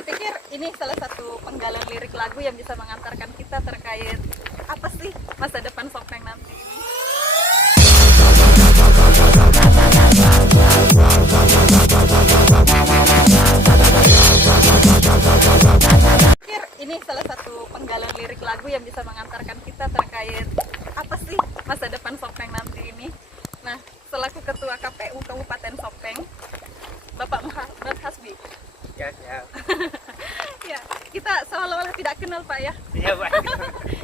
saya pikir ini salah satu penggalan lirik lagu yang bisa mengantarkan kita terkait apa sih masa depan Sopeng nanti ini. Pikir ini salah satu penggalan lirik lagu yang bisa mengantarkan kita terkait apa sih masa depan Sopeng nanti ini. Nah, selaku Ketua KPU Kabupaten Sopeng, Bapak Muhammad Hasbi. Ya. Ya, kita seolah-olah tidak kenal Pak ya. Iya Pak.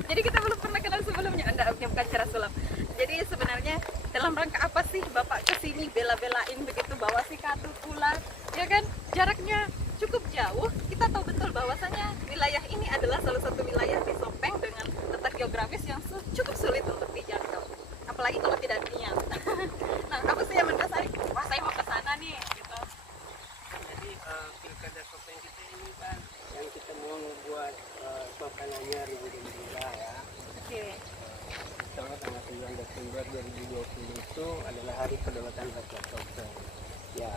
Jadi kita belum pernah kenal sebelumnya. Anda bukan cara sulap. Jadi sebenarnya dalam rangka apa sih Bapak kesini bela-belain begitu bawa si kartu pula, ya kan? Jaraknya cukup jauh. Kita tahu betul bahwasanya wilayah ini adalah salah satu wilayah di Sopeng dengan letak geografis yang cukup sulit untuk dijangkau. Apalagi kalau tidak niat. Nah, apa sih yang mendasari? Wah, saya mau ke sana nih, gitu. Jadi pilkada Sopeng kita ini kan yang kita mau membuat suasananya lebih gembira ya. Oke. Pertama tanggal 9 Desember 2020 itu adalah hari kedaulatan rakyat Sopeng. Ya,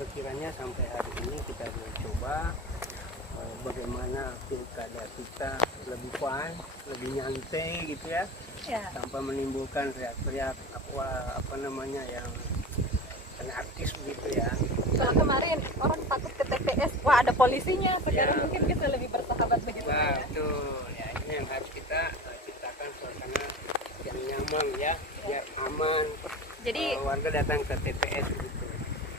sekiranya sampai hari ini kita mencoba bagaimana pilkada kita lebih fun, lebih nyantai gitu ya, tanpa menimbulkan teriak-teriak apa namanya yang anarkis begitu ya. Kalau kemarin orang takut ke TPS, wah ada polisinya, sekarang mungkin bisa lebih bersahabat begitu ya. Betul, ya ini yang harus kita ciptakan suasana yang nyaman ya, biar aman. Jadi warga datang ke TPS gitu.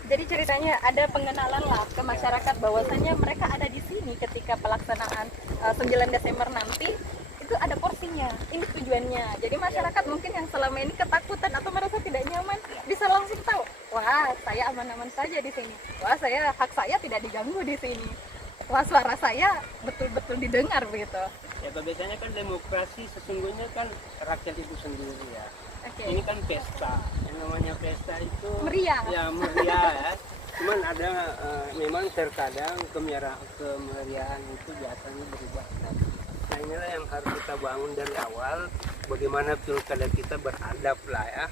Jadi ceritanya ada pengenalan lah ke masyarakat bahwasanya mereka ada di sini ketika pelaksanaan 9 Desember nanti itu ada porsinya, ini tujuannya. Jadi masyarakat mungkin yang selama ini ketakutan atau merasa tidak nyaman bisa langsung tahu, wah saya aman-aman saja di sini, wah hak saya tidak diganggu di sini, wah suara saya betul-betul didengar begitu. Ya biasanya kan demokrasi sesungguhnya kan rakyat itu sendiri ya. Ini kan pesta, yang namanya pesta itu meriah. Ya meriah ya. Cuman ada memang terkadang kemeriahan itu biasanya berubah. Nah inilah yang harus kita bangun dari awal, bagaimana pilkada kita beradab lah ya,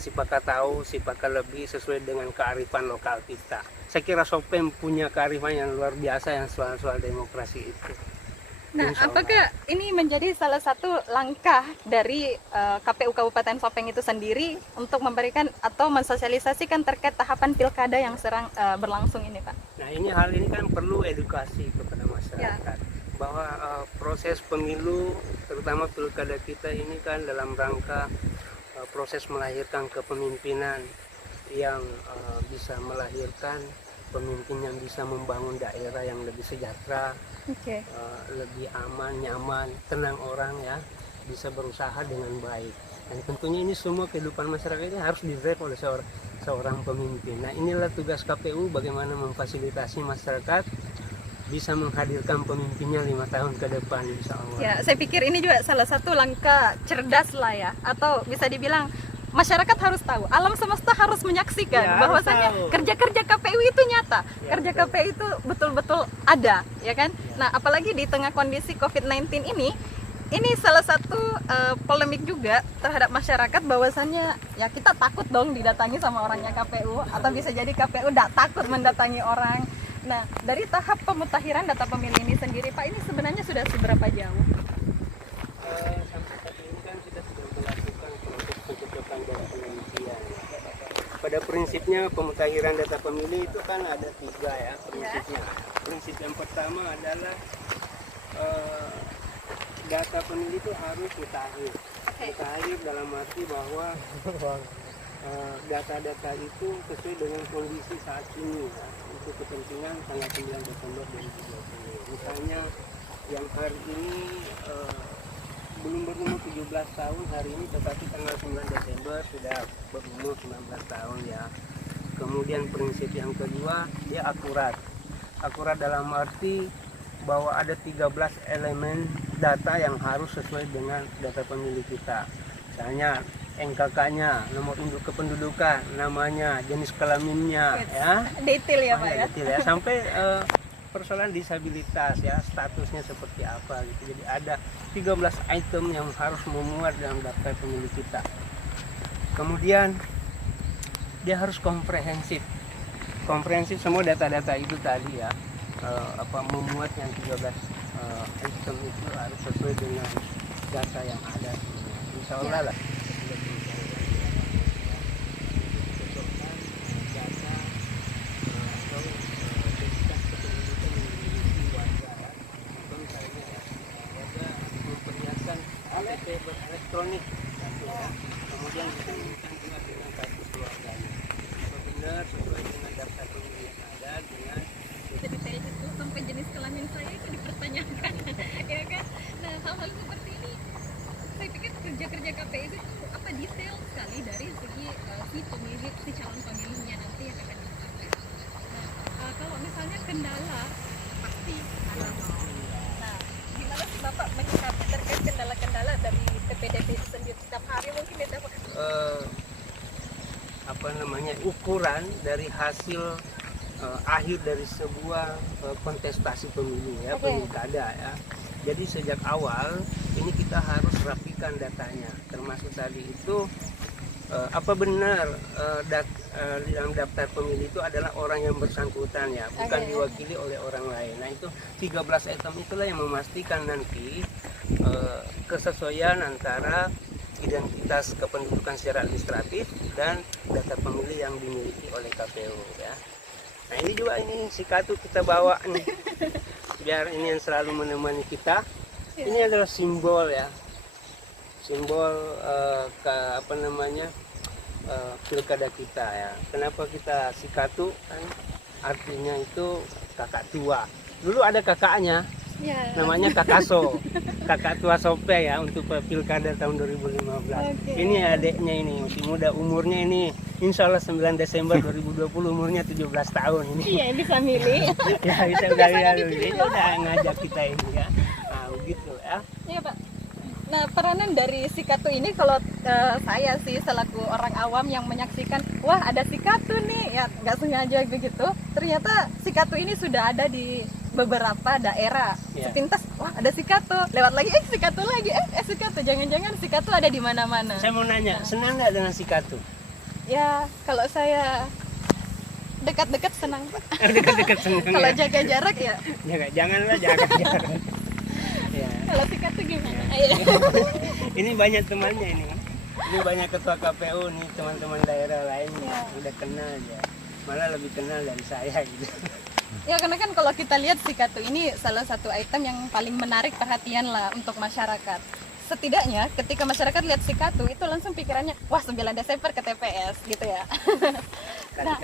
siapakah tahu, siapakah lebih sesuai dengan kearifan lokal kita. Saya kira Sopeng punya kearifan yang luar biasa yang soal demokrasi itu. Nah, apakah ini menjadi salah satu langkah dari KPU Kabupaten Sopeng itu sendiri untuk memberikan atau mensosialisasikan terkait tahapan pilkada yang sedang berlangsung ini, Pak? Nah, hal ini kan perlu edukasi kepada masyarakat bahwa proses pemilu, terutama pilkada kita ini kan dalam rangka proses melahirkan kepemimpinan yang bisa melahirkan pemimpin yang bisa membangun daerah yang lebih sejahtera, lebih aman, nyaman, tenang orang ya, bisa berusaha dengan baik. Dan tentunya ini semua kehidupan masyarakat ini harus di-drive oleh seorang pemimpin. Nah inilah tugas KPU, bagaimana memfasilitasi masyarakat bisa menghadirkan pemimpinnya 5 tahun ke depan insya Allah. Ya, saya pikir ini juga salah satu langkah cerdas lah ya, atau bisa dibilang masyarakat harus tahu, alam semesta harus menyaksikan bahwasanya kerja-kerja KPU itu nyata, kerja KPU itu betul-betul ada, ya kan? Nah, apalagi di tengah kondisi COVID-19 ini salah satu polemik juga terhadap masyarakat bahwasannya ya kita takut dong didatangi sama orangnya KPU, atau bisa jadi KPU tidak takut mendatangi orang. Nah, dari tahap pemutakhiran data pemilih ini sendiri, Pak, ini sebenarnya sudah seberapa jauh? Sampai saat ini kan kita sudah melakukan proses pencocokan dan penelitian. Pada prinsipnya pemutakhiran data pemilih itu kan ada 3 ya prinsipnya. Prinsip yang pertama adalah data pemilih itu harus mutakhir. Mutakhir dalam arti bahwa data-data itu sesuai dengan kondisi saat ini ya, untuk kepentingan tanggal 9 Desember 2020. Misalnya yang hari ini belum berumur 17 tahun hari ini, tetapi tanggal 9 Desember sudah berumur 19 tahun ya. Kemudian prinsip yang kedua, dia akurat. Akurat dalam arti bahwa ada 13 elemen data yang harus sesuai dengan data pemilih kita. Misalnya NKK-nya, nomor induk kependudukan, namanya, jenis kelaminnya, ya. Detail ya, Pak ya. Detail ya, sampai persoalan disabilitas ya, statusnya seperti apa gitu. Jadi ada 13 item yang harus memuat dalam daftar pemilih kita. Kemudian dia harus komprehensif semua data-data itu tadi ya. memuat yang 13 item itu harus sesuai dengan data yang ada. Insya Allah lah. Elektronik, kemudian dihubungkan juga dengan kartu keluarganya. Benar sesuai dengan daftar pemilih yang ada dengan detail itu sampai jenis kelamin saya itu dipertanyakan ya kan. Nah hal-hal seperti ini saya pikir kerja-kerja KPU itu apa detail sekali dari segi si pemilik, si calon pemilihnya nanti yang akan ditetapkan. Nah kalau misalnya kendala pasti ada dong. Nah gimana sih Bapak menyikapi terkait kendala-kendala dari PPDB itu sendiri setiap hari mungkin didapat ukuran dari hasil akhir dari sebuah kontestasi pemilu ya, pilkada ya. Jadi sejak awal ini kita harus rapikan datanya, termasuk tadi itu apa benar di dalam daftar pemilih itu adalah orang yang bersangkutan ya, bukan diwakili oleh orang lain. Nah itu 13 item itulah yang memastikan nanti kesesuaian antara identitas kependudukan secara administratif dan data pemilih yang dimiliki oleh KPU ya. Nah ini juga si kartu kita bawa nih, biar ini yang selalu menemani kita. Ini adalah simbol ya, simbol pilkada kita ya. Kenapa kita si kartu kan artinya itu kakak tua. Dulu ada kakaknya, namanya Kakaso, kakak tua Sope ya untuk pilkada tahun 2015. Ini adiknya ini masih muda umurnya ini, insya Allah 9 Desember 2020 umurnya 17 tahun ini. Iya bisa milih. Ya bisa udah ngajak kita ini ya. Nah begitu ya. Iya Pak. Nah peranan dari si kartu ini kalau saya sih selaku orang awam yang menyaksikan, wah ada si kartu nih ya, nggak sengaja begitu. Ternyata si kartu ini sudah ada di beberapa daerah. Sepintas, wah ada si kartu. Lewat lagi, si kartu lagi, si kartu. Jangan-jangan si kartu ada di mana-mana. Saya mau nanya, senang nggak dengan si kartu? Ya kalau saya dekat-dekat senang Pak. Dekat-dekat senang. Kalau jaga jarak ya. Janganlah jaga jarak. Ya. Kalau si kartu gimana? Ini banyak temannya ini. Ini banyak ketua KPU nih, teman-teman daerah lain udah kenal ya. Malah lebih kenal dari saya gitu. Ya karena kan kalau kita lihat si kartu ini salah satu item yang paling menarik perhatian lah untuk masyarakat. Setidaknya ketika masyarakat lihat si kartu itu langsung pikirannya, wah 9 Desember ke TPS gitu ya. Nah,